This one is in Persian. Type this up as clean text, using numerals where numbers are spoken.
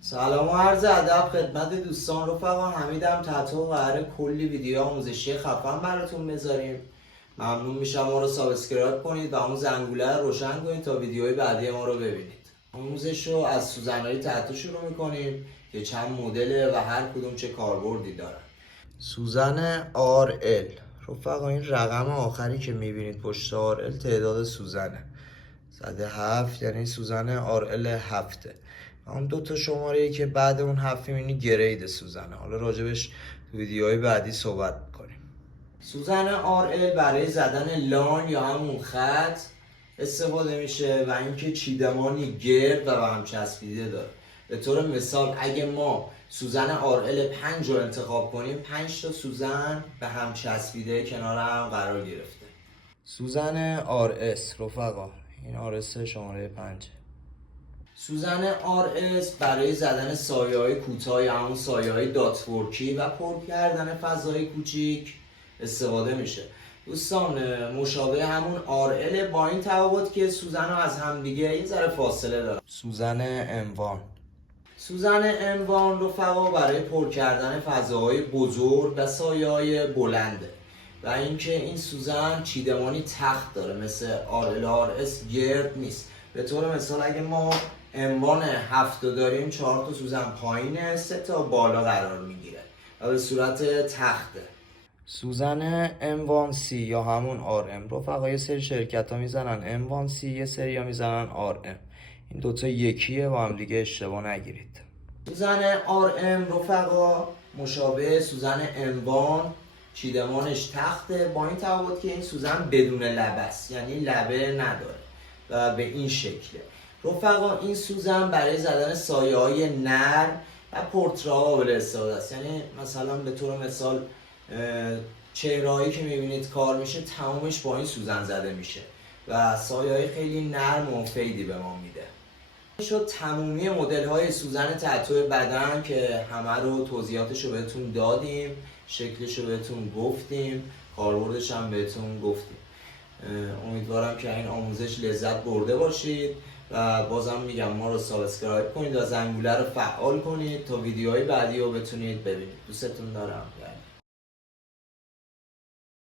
سلام و عرض ادب خدمت دوستان. رفقا حمیدم. تحت قراره کلی ویدیو آموزشی خفن براتون بذاریم. ممنون میشم ما رو سابسکرایب کنید و اون زنگوله رو روشن کنید تا ویدیوهای بعدی ما رو ببینید. آموزش رو از سوزنهای تحت شروع میکنیم که چند مدله و هر کدوم چه کاربردی دارن. سوزن RL. رفقا این رقم آخری که میبینید پشت RL تعداد سوزنه. زده 7 یعنی سوزن RL 7. اون دوتا شماره‌ای که بعد اون 7 میبینی گرید سوزنه. حالا راجبش تو ویدیوهای بعدی صحبت میکنیم. سوزن RL برای زدن لان یا همون خط استفاده میشه و اینکه چیدمانی گرد و به هم چسبیده داره. به طور مثال اگه ما سوزن RL 5 رو انتخاب کنیم 5 تا سوزن به هم چسبیده کنار هم قرار گرفته. سوزن RS رفقا، این RS شماره 5. سوزن RS برای زدن سایه های کوتاه یا همون سایه های داتورکی و پر کردن فضای کوچیک استفاده میشه. دوستان مشابه همون RL با این تفاوت که سوزن ها از همدیگه یه ذره فاصله دارن. سوزن اموان. سوزن اموان رفقا برای پر کردن فضاهای بزرگ و سایه های بلنده و اینکه این سوزن چیدمانی تخت داره، مثل RL RS گرد نیست. به طور مثال اگه ما اموان 7 داریم 4 تا سوزن پایینه، 3 تا بالا قرار میگیره و به صورت تخته. سوزن M1C یا همون RM رفقا، یه سری شرکت ها میزنن M1C، یه سری ها میزنن RM. این دوتا یکیه، با هم دیگه اشتباه نگیرید. سوزن RM رفقا مشابه سوزن M1، چیدمانش تخته، با این تفاوت که این سوزن بدون لبه است، یعنی لبه نداره و به این شکله. رفقا این سوزن برای زدن سایه های نرم و پورتره‌ها قابل استفاده است. یعنی مثلا به طور مثال چهرهایی که میبینید کار میشه تمامش با این سوزن زده میشه و سایه های خیلی نرم و فیدی به ما میده. این شد تمامی مدل های سوزن تتو بدن که همه رو توضیحاتش رو بهتون دادیم، شکلش رو بهتون گفتیم، کاربردش هم بهتون گفتیم. امیدوارم که این آموزش لذت برده باشید و بازم میگم ما رو سابسکرایب کنید و زنگوله رو فعال کنید تا ویدیوهای بعدی رو بتونید ببینید. دوستتون دارم.